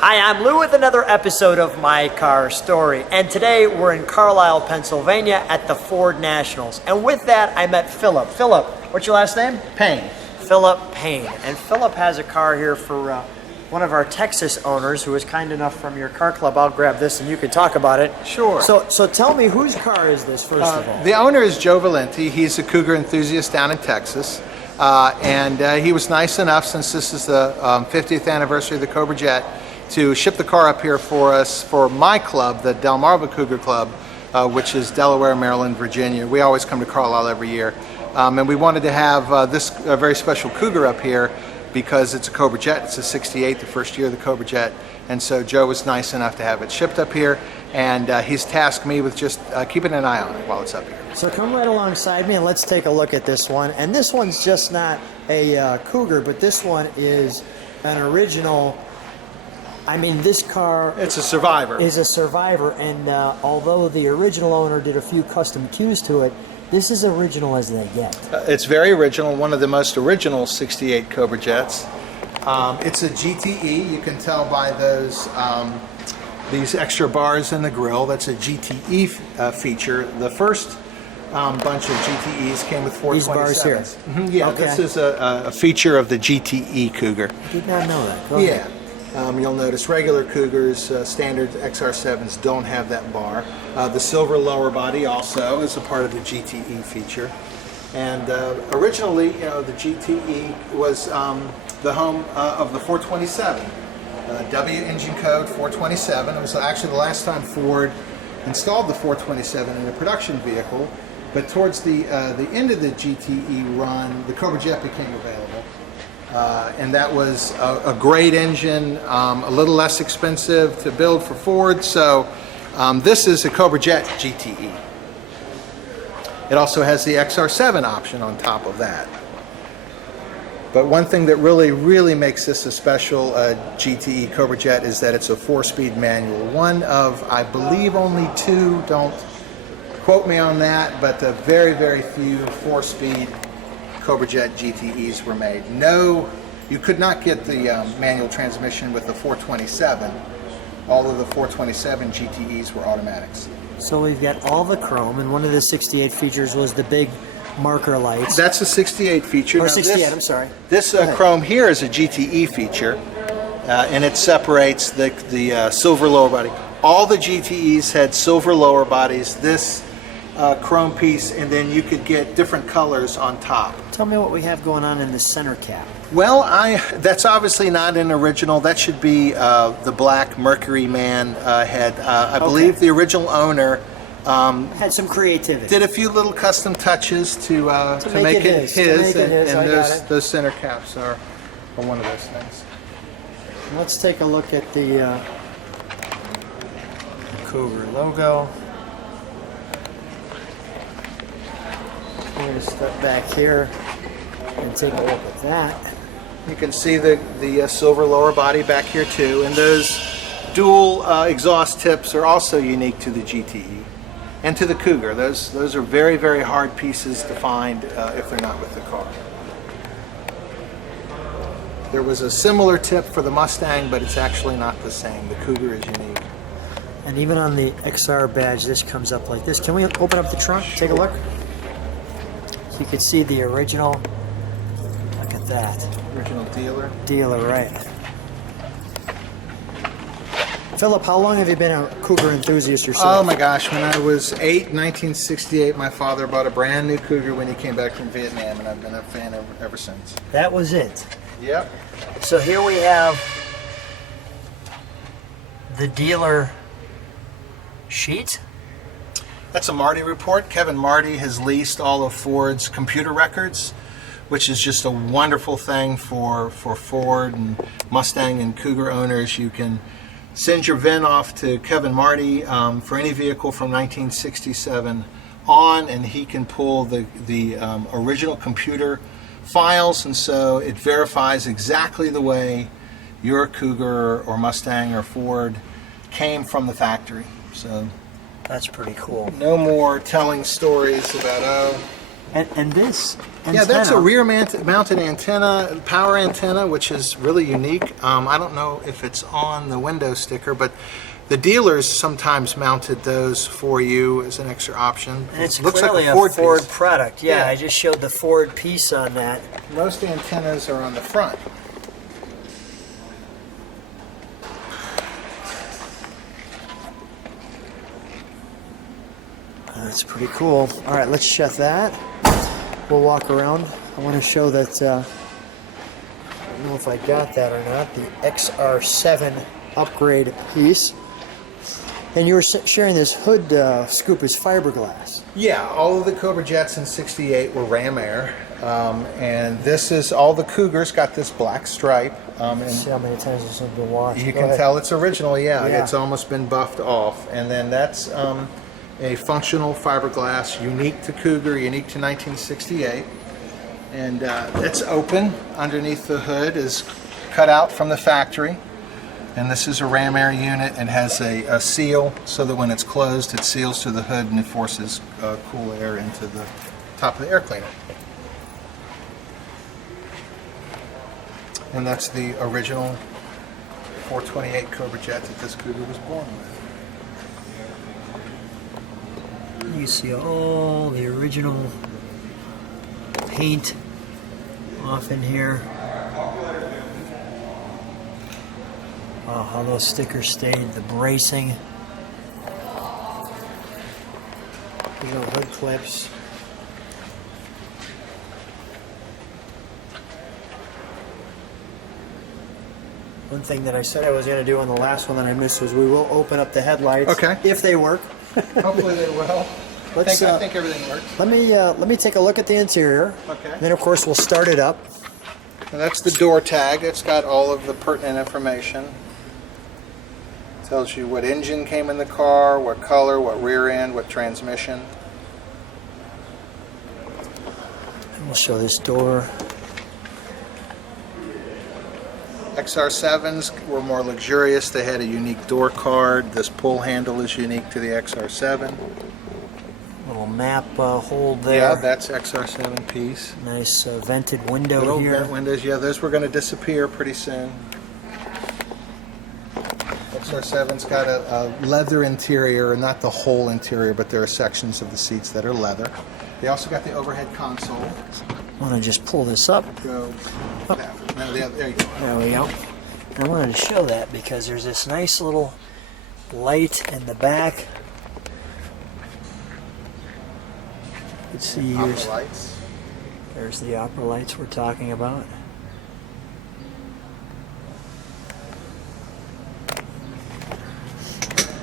Hi, I'm Lou with another episode of My Car Story, and today we're in Carlisle, Pennsylvania at the Ford Nationals. And with that, I met Phillip. Phillip, what's your last name? Payne. Phillip Payne. And Phillip has a car here for one of our Texas owners who was kind enough from your car club. I'll grab this and you can talk about it. Sure. So tell me, whose car is this, first of all? The owner is Joe Valenti. He's a Cougar enthusiast down in Texas. And he was nice enough, since this is the 50th anniversary of the Cobra Jet, to ship the car up here for us for my club, the Delmarva Cougar Club, which is Delaware, Maryland, Virginia. We always come to Carlisle every year. And we wanted to have this very special Cougar up here because it's a Cobra Jet. It's a 68, the first year of the Cobra Jet. And so Joe was nice enough to have it shipped up here. And he's tasked me with just keeping an eye on it while it's up here. So come right alongside me and let's take a look at this one. And this one's just not a Cougar, but this one is an original. I mean, this car... It's a Survivor. ...is a Survivor, and although the original owner did a few custom cues to it, this is original as they get. It's very original, one of the most original 68 Cobra Jets. It's a GTE. You can tell by those these extra bars in the grill. That's a GTE feature. The first bunch of GTEs came with 427s. These bars here? Mm-hmm, yeah, okay. This is a feature of the GTE Cougar. I did not know that. Go ahead. You'll notice regular Cougars, standard XR7s, don't have that bar. The silver lower body also is a part of the GTE feature. And originally, the GTE was the home of the 427. W engine code 427. It was actually the last time Ford installed the 427 in a production vehicle. But towards the end of the GTE run, the Cobra Jet became available. And that was a great engine, a little less expensive to build for Ford. So this is a Cobra Jet GTE. It also has the XR7 option on top of that. But one thing that really makes this a special GTE Cobra Jet is that it's a 4-speed manual. One of, I believe, only two, don't quote me on that, but very few 4-speed Cobra Jet GTEs were made. No, you could not get the manual transmission with the 427. All of the 427 GTEs were automatics. So we've got all the chrome, and one of the 68 features was the big marker lights. That's a 68 feature. Or Now 68, I'm sorry. This chrome here is a GTE feature, and it separates the silver lower body. All the GTEs had silver lower bodies. This chrome piece, and then you could get different colors on top. Tell me what we have going on in the center cap. Well, that's obviously not an original. That should be the black Mercury Man head. I believe the original owner had some creativity. Did a few little custom touches to make it his, and those center caps are one of those things. Let's take a look at the Cougar logo. I'm going to step back here and take a look at that. You can see the silver lower body back here too, and those dual exhaust tips are also unique to the GTE and to the Cougar. Those are very hard pieces to find if they're not with the car. There was a similar tip for the Mustang, but it's actually not the same. The Cougar is unique. And even on the XR badge, this comes up like this. Can we open up the trunk? Take a look. So you can see the original. Look at that. Original dealer. Dealer, right. Phillip, how long have you been a Cougar enthusiast yourself? Oh my gosh, when I was 8, 1968, my father bought a brand new Cougar when he came back from Vietnam, and I've been a fan ever since. That was it. Yep. So here we have the dealer sheet. That's a Marty report. Kevin Marty has leased all of Ford's computer records, which is just a wonderful thing for Ford and Mustang and Cougar owners. You can send your VIN off to Kevin Marty for any vehicle from 1967 on, and he can pull the original computer files, and so it verifies exactly the way your Cougar or Mustang or Ford came from the factory. So that's pretty cool. No more telling stories about, oh, And this antenna, Yeah, that's a rear mounted antenna, power antenna, which is really unique. I don't know if it's on the window sticker, but the dealers sometimes mounted those for you as an extra option. And it's looks clearly like a Ford piece. product. Yeah, Yeah. I just showed the Ford piece on that. Most antennas are on the front. That's pretty cool. All right, let's shut that. We'll walk around. I want to show that, I don't know if I got that or not, the XR7 upgrade piece. And you were sharing this hood scoop is fiberglass. Yeah, all of the Cobra Jets in '68 were Ram Air. And this is, all the Cougars got this black stripe. And See how many times this has been washed. you Go can ahead. tell it's original, yeah. Yeah. It's almost been buffed off. And then that's a functional fiberglass, unique to Cougar, unique to 1968. And it's open. Underneath the hood is cut out from the factory. And this is a Ram Air unit and has a seal so that when it's closed, it seals to the hood and it forces cool air into the top of the air cleaner. And that's the original 428 Cobra Jet that this Cougar was born with. You see all the original paint off in here. Oh, how those stickers stayed, the bracing. Original hood clips. One thing that I said I was going to do on the last one that I missed was we will open up the headlights. Okay. If they work. Hopefully they will. I think everything works. Let me take a look at the interior. Okay. Then of course we'll start it up. And that's the door tag. It's got all of the pertinent information. Tells you what engine came in the car, what color, what rear end, what transmission. And we'll show this door. XR7s were more luxurious. They had a unique door card. This pull handle is unique to the XR7. Little map hold there. Yeah, that's XR7 piece. Nice vented window Little here. vent windows. Yeah, those were going to disappear pretty soon. XR7's got a leather interior, not the whole interior, but there are sections of the seats that are leather. They also got the overhead console. I want to just pull this up. Go. No, there you go. There we go. I wanted to show that because there's this nice little light in the back. You can see Opera lights. there's the opera lights we're talking about.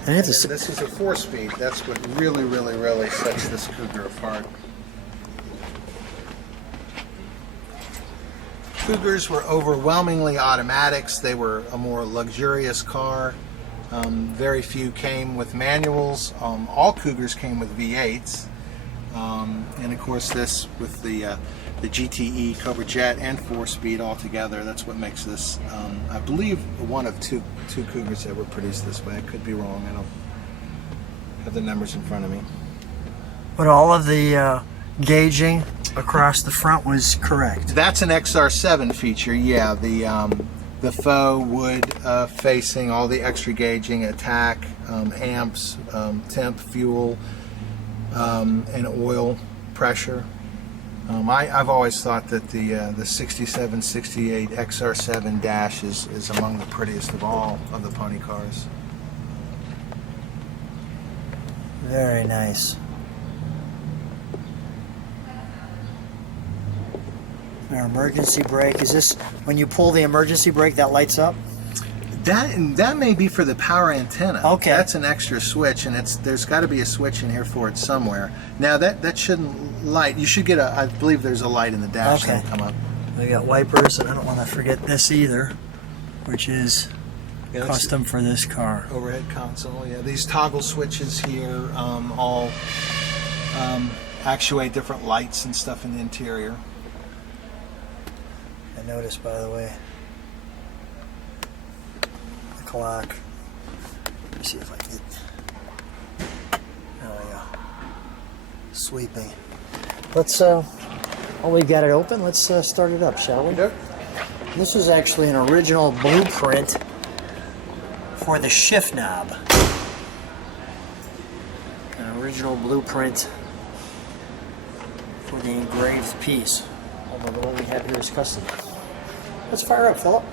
I have to And say, this is a 4-speed. That's what really sets this Cougar apart. Cougars were overwhelmingly automatics. They were a more luxurious car. Very few came with manuals. All Cougars came with V8s. And of course this with the GTE Cobra Jet and 4-speed all together, that's what makes this, I believe, one of two Cougars that were produced this way. I could be wrong. I don't have the numbers in front of me. but all of the gauging across the front was correct. That's an XR7 feature, yeah. The faux wood facing, all the extra gauging, attack, amps, temp, fuel, and oil pressure. I've always thought that the 67, 68 XR7 dash is among the prettiest of all of the pony cars. Very nice. Our emergency brake, is this when you pull the emergency brake that lights up? That may be for the power antenna. Okay. That's an extra switch, and there's got to be a switch in here for it somewhere. Now that shouldn't light. You should get I believe there's a light in the dash Okay. that'll come up. We got wipers, and I don't want to forget this either, which is Yeah, that's custom for this car. overhead console. Yeah, these toggle switches here all actuate different lights and stuff in the interior. I noticed, by the way, the clock. Let me see if I can get. There we go. Sweeping. let's, while we've got it open, let's start it up, shall we? This is actually an original blueprint for the shift knob. An original blueprint for the engraved piece. Although the one we have here is custom. Let's fire up, Phillip.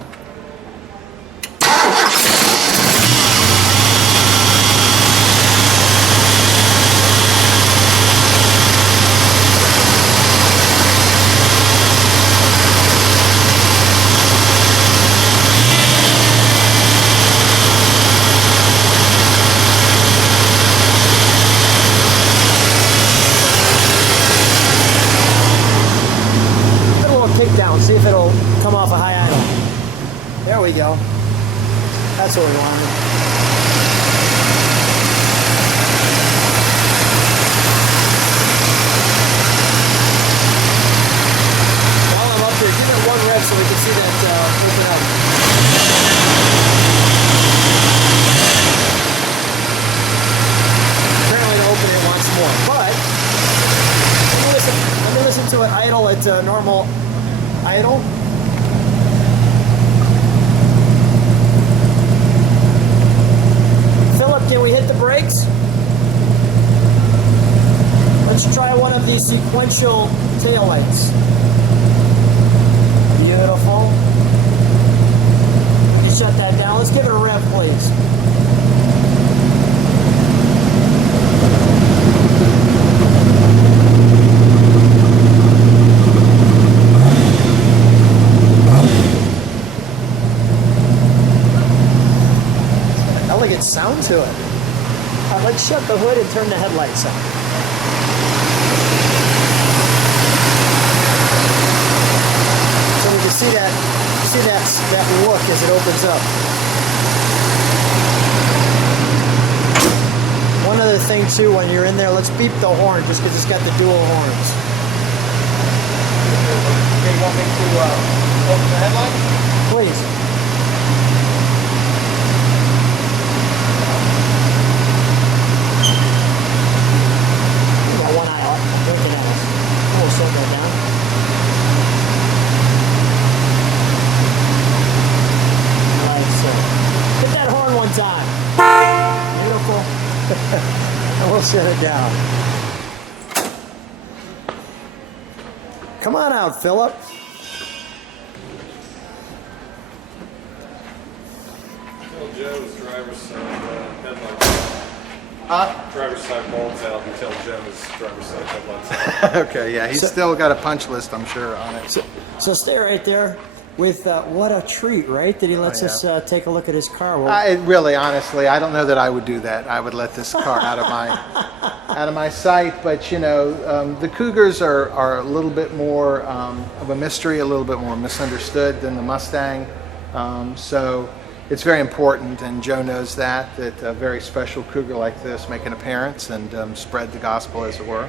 See if it'll come off a high idle. There we go. That's what we wanted. While I'm up here, give it one rev so we can see that open up. Apparently to open it wants more, but let me listen to it idle at normal idle. Phillip, can we hit the brakes? Let's try one of these sequential taillights. Beautiful. You shut that down. Let's give it a rev, please. Sound to it. Let's shut the hood and turn the headlights on. So we can see that look as it opens up. One other thing too, when you're in there, let's beep the horn just because it's got the dual horns. Okay, you want me to open the headlight? Please. Time. Beautiful. And we'll shut it down. Come on out, Phillip. Tell Joe's driver's side headlights out. Driver's side bulbs out and tell Joe's driver's side headlights out. Okay, yeah, he's still got a punch list, I'm sure, on it. So stay right there. With what a treat, right? That he lets us take a look at his car. Well, Really, honestly, I don't know that I would do that. I would let this car out of my sight. But you know, the Cougars are a little bit more of a mystery, a little bit more misunderstood than the Mustang. So it's very important, and Joe knows that a very special Cougar like this make an appearance and spread the gospel, as it were.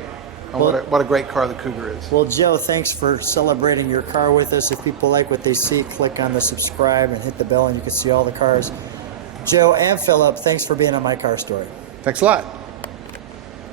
Well, what a great car the Cougar is. Well, Joe, thanks for celebrating your car with us. If people like what they see, click on the subscribe and hit the bell and you can see all the cars. Joe and Phillip, thanks for being on My Car Story. Thanks a lot.